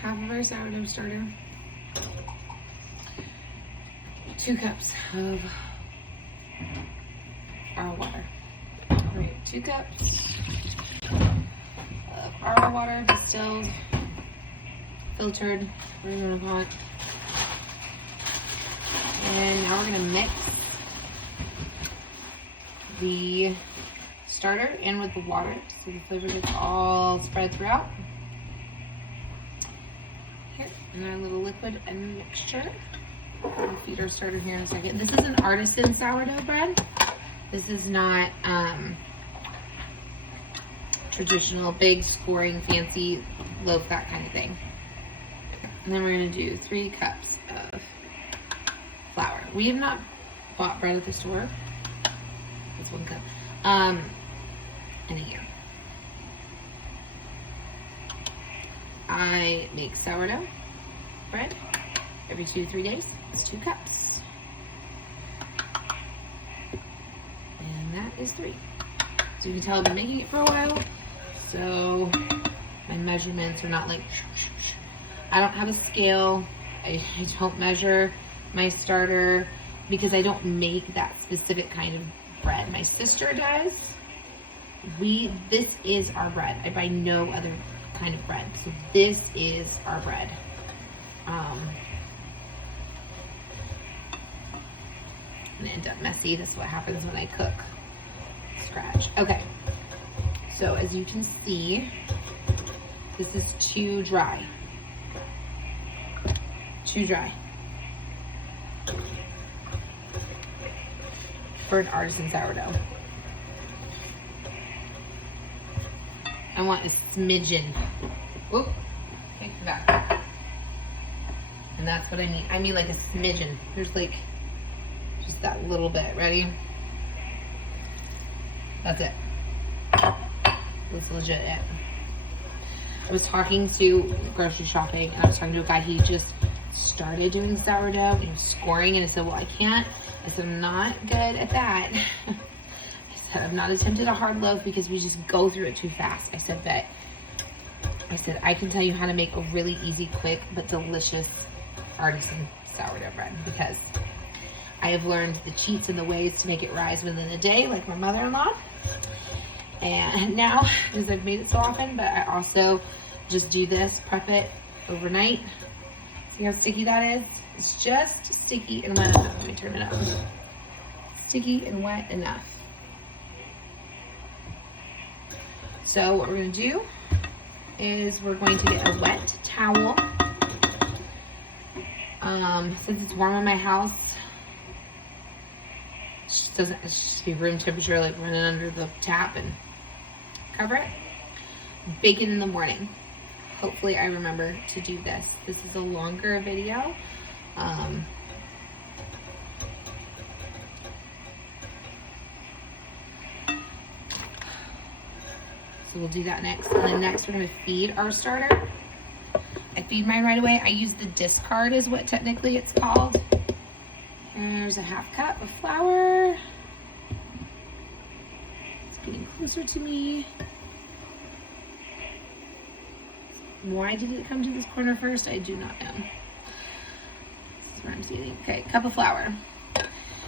half of our sourdough starter, 2 cups of our water. All right, 2 cups of our water, distilled, filtered, whatever you want to call it. And now we're gonna mix the starter in with the water so the flavor gets all spread throughout. Here, and our little liquid and mixture. We'll feed our starter here in a second. This is an artisan sourdough bread. This is not traditional, big, scoring, fancy loaf, that kind of thing. And then we're gonna do 3 cups of flour. We have not bought bread at the store. That's 1 cup. And here. I make sourdough bread every 2 to 3 days. It's 2 cups. And that is 3. So you can tell I've been making it for a while. So my measurements are not like, I don't have a scale. I don't measure my starter because I don't make that specific kind of bread. My sister does. This is our bread. I buy no other kind of bread. So this is our bread. And it ends up messy. That's what happens when I cook scratch. Okay. So as you can see, this is too dry. Too dry for an artisan sourdough. I want a smidgen. Oop, take it back. And that's what I mean. I mean like a smidgen. There's like just that little bit. Ready? That's it. That's legit it. I was talking to grocery shopping and I was talking to a guy. He just started doing sourdough and he was scoring, and I said, well, I can't. I said, I'm not good at that. I said, I've not attempted a hard loaf because we just go through it too fast. I said, but I can tell you how to make a really easy, quick, but delicious artisan sourdough bread, because I have learned the cheats and the ways to make it rise within a day, like my mother-in-law. And now, because I've made it so often, but I also just do this, prep it overnight. See how sticky that is? It's just sticky and wet enough. Let me turn it up. Sticky and wet enough. So what we're gonna do is we're going to get a wet towel. Since it's warm in my house, it should be room temperature, like running under the tap, and cover it. Bake it in the morning. Hopefully I remember to do this. This is a longer video. So we'll do that next. And then next we're gonna feed our starter. I feed mine right away. I use the discard is what technically it's called. There's a 1/2 cup of flour. It's getting closer to me. Why did it come to this corner first? I do not know. This is where I'm seeing. Okay, cup of flour.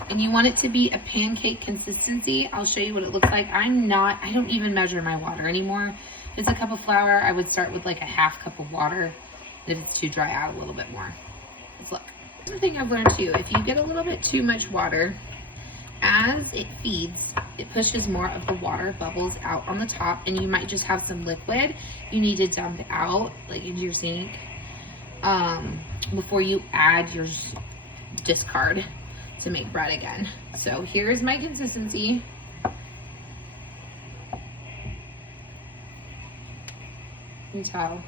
And you want it to be a pancake consistency. I'll show you what it looks like. I don't even measure my water anymore. If it's a cup of flour, I would start with like a 1/2 cup of water. If it's too dry, add a little bit more. Let's look. Another thing I've learned too, if you get a little bit too much water, as it feeds, it pushes more of the water bubbles out on the top, and you might just have some liquid you need to dump out, like into your sink, before you add your discard to make bread again. So here's my consistency. You can tell.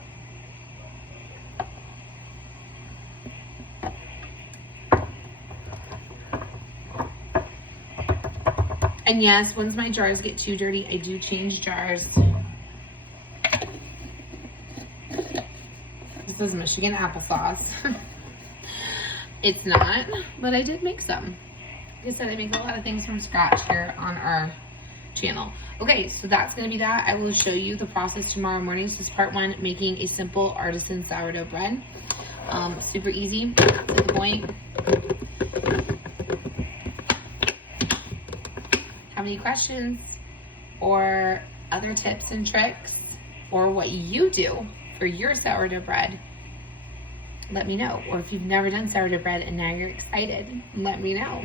And yes, once my jars get too dirty, I do change jars. This is Michigan applesauce. It's not, but I did make some. Like I said, I make a lot of things from scratch here on our channel. Okay, so that's gonna be that. I will show you the process tomorrow morning. So this is part 1, making a simple artisan sourdough bread. Super easy, to the point. Have any questions or other tips and tricks, or what you do for your sourdough bread, let me know. Or if you've never done sourdough bread and now you're excited, let me know.